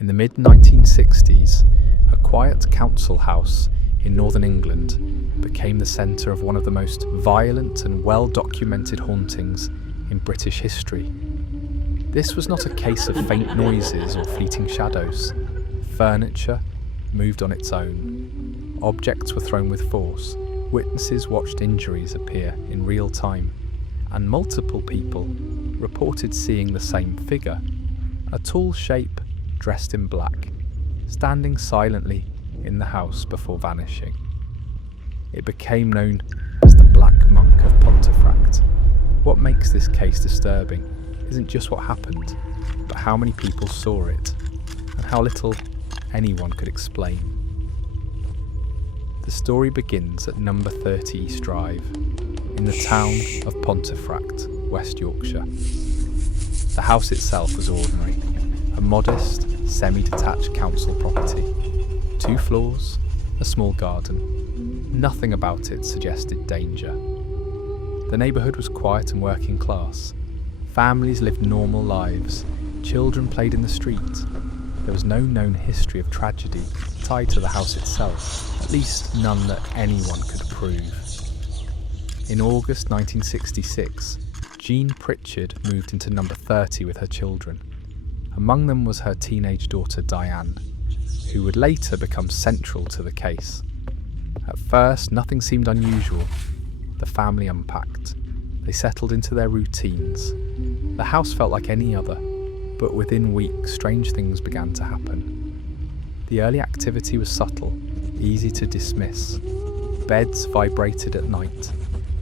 In the mid-1960s, a quiet council house in northern England became the centre of one of the most violent and well-documented hauntings in British history. This was not a case of faint noises or fleeting shadows. Furniture moved on its own. Objects were thrown with force. Witnesses watched injuries appear in real time. And multiple people reported seeing the same figure, a tall shape dressed in black, standing silently in the house before vanishing. It became known as the Black Monk of Pontefract. What makes this case disturbing isn't just what happened, but how many people saw it, and how little anyone could explain. The story begins at number 30 East Drive, in the town of Pontefract, West Yorkshire. The house itself was ordinary, a modest, semi-detached council property. 2 floors, a small garden. Nothing about it suggested danger. The neighbourhood was quiet and working class. Families lived normal lives. Children played in the street. There was no known history of tragedy tied to the house itself, at least none that anyone could prove. In August 1966, Jean Pritchard moved into number 30 with her children. Among them was her teenage daughter Diane, who would later become central to the case. At first, nothing seemed unusual. The family unpacked. They settled into their routines. The house felt like any other, but within weeks, strange things began to happen. The early activity was subtle, easy to dismiss. Beds vibrated at night.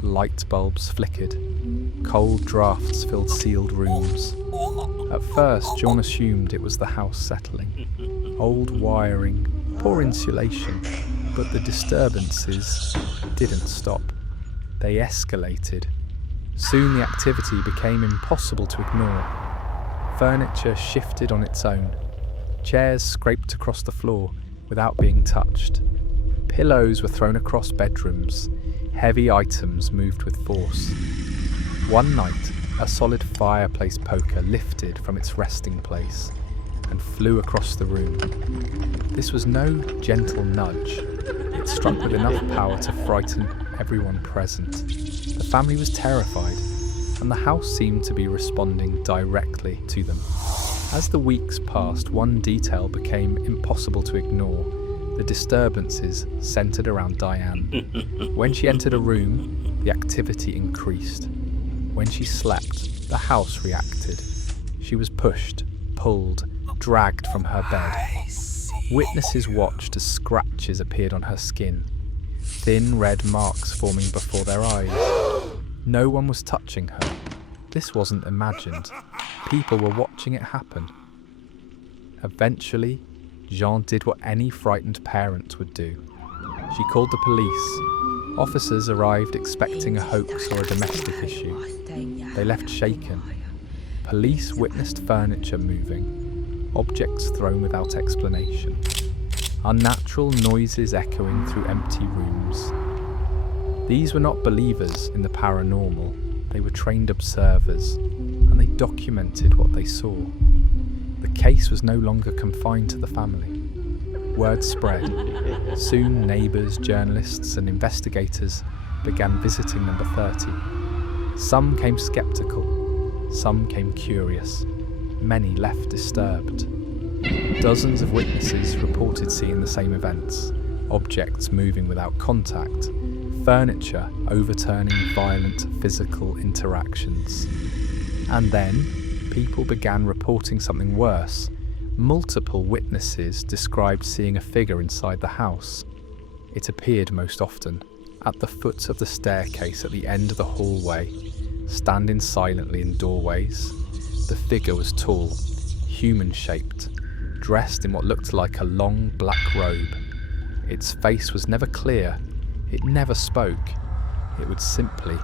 Light bulbs flickered. Cold drafts filled sealed rooms. At first, John assumed it was the house settling. Old wiring, poor insulation, but the disturbances didn't stop. They escalated. Soon the activity became impossible to ignore. Furniture shifted on its own. Chairs scraped across the floor without being touched. Pillows were thrown across bedrooms. Heavy items moved with force. One night, a solid fireplace poker lifted from its resting place and flew across the room. This was no gentle nudge. It struck with enough power to frighten everyone present. The family was terrified, and the house seemed to be responding directly to them. As the weeks passed, one detail became impossible to ignore. The disturbances centred around Diane. When she entered a room, the activity increased. When she slept, the house reacted. She was pushed, pulled, dragged from her bed. Witnesses watched as scratches appeared on her skin, thin red marks forming before their eyes. No one was touching her. This wasn't imagined. People were watching it happen. Eventually, Jean did what any frightened parent would do. She called the police. Officers arrived expecting a hoax or a domestic issue. They left shaken. Police witnessed furniture moving, objects thrown without explanation, unnatural noises echoing through empty rooms. These were not believers in the paranormal. They were trained observers, and they documented what they saw. The case was no longer confined to the family. Word spread. Soon neighbours, journalists and investigators began visiting number 30. Some came sceptical, some came curious, many left disturbed. Dozens of witnesses reported seeing the same events, objects moving without contact, furniture overturning violent physical interactions. And then, people began reporting something worse. Multiple witnesses described seeing a figure inside the house. It appeared most often at the foot of the staircase at the end of the hallway, standing silently in doorways. The figure was tall, human-shaped, dressed in what looked like a long black robe. Its face was never clear. It never spoke. It would simply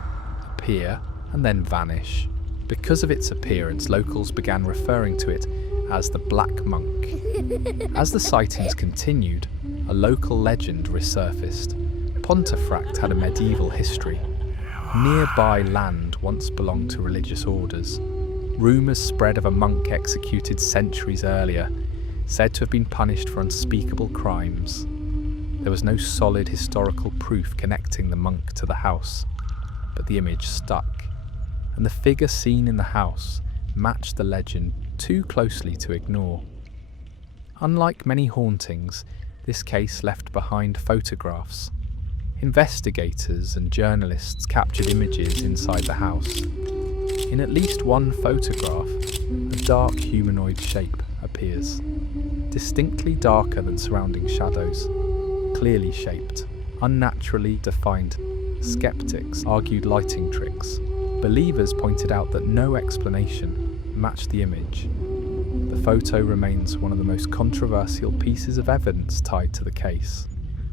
appear and then vanish. Because of its appearance, locals began referring to it as the Black Monk. As the sightings continued, a local legend resurfaced. Pontefract had a medieval history. Nearby land once belonged to religious orders. Rumours spread of a monk executed centuries earlier, said to have been punished for unspeakable crimes. There was no solid historical proof connecting the monk to the house, but the image stuck, and the figure seen in the house matched the legend too closely to ignore. Unlike many hauntings, this case left behind photographs. Investigators and journalists captured images inside the house. In at least one photograph, a dark humanoid shape appears, distinctly darker than surrounding shadows, clearly shaped, unnaturally defined. Skeptics argued lighting tricks. Believers pointed out that no explanation matched the image. The photo remains one of the most controversial pieces of evidence tied to the case.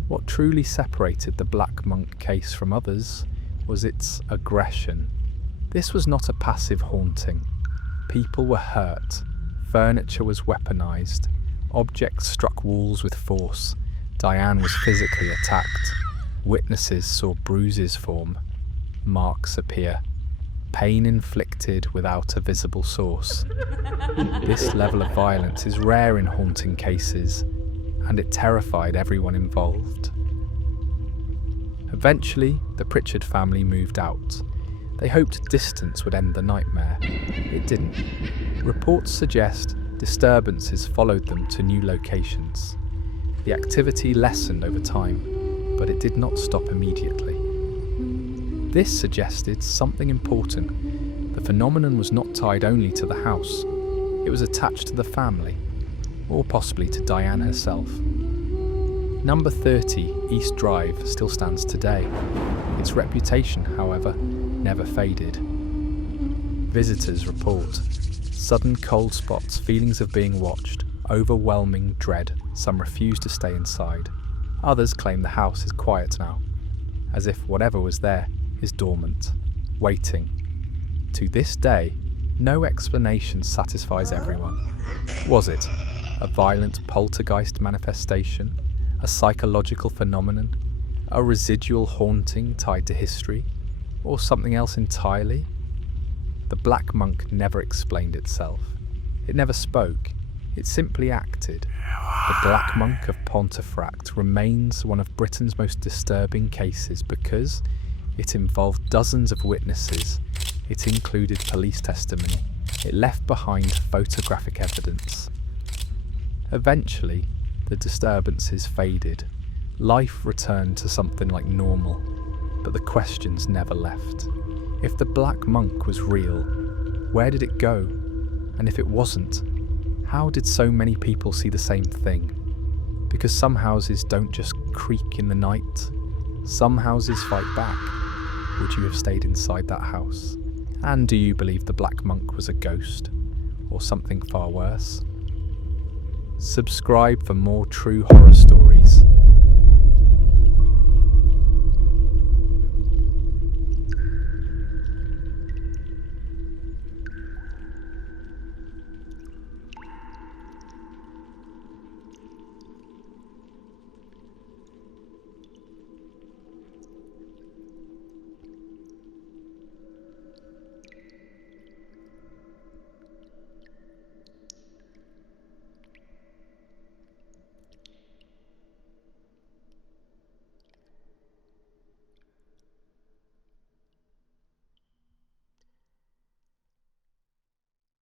What truly separated the Black Monk case from others was its aggression. This was not a passive haunting. People were hurt, furniture was weaponized, objects struck walls with force, Diane was physically attacked, witnesses saw bruises form, marks appear, pain inflicted without a visible source. This level of violence is rare in haunting cases, and it terrified everyone involved. Eventually, the Pritchard family moved out. They hoped distance would end the nightmare. It didn't. Reports suggest disturbances followed them to new locations. The activity lessened over time, but it did not stop immediately. This suggested something important. The phenomenon was not tied only to the house. It was attached to the family, or possibly to Diane herself. Number 30 East Drive still stands today. Its reputation, however, never faded. Visitors report sudden cold spots, feelings of being watched, overwhelming dread. Some refuse to stay inside. Others claim the house is quiet now, as if whatever was there is dormant, waiting. To this day, no explanation satisfies everyone. Was it a violent poltergeist manifestation, a psychological phenomenon, a residual haunting tied to history, or something else entirely? The Black Monk never explained itself. It never spoke. It simply acted. The Black Monk of Pontefract remains one of Britain's most disturbing cases because it involved dozens of witnesses. It included police testimony. It left behind photographic evidence. Eventually, the disturbances faded. Life returned to something like normal, but the questions never left. If the Black Monk was real, where did it go? And if it wasn't, how did so many people see the same thing? Because some houses don't just creak in the night. Some houses fight back. Would you have stayed inside that house? And do you believe the Black Monk was a ghost? Or something far worse? Subscribe for more true horror stories.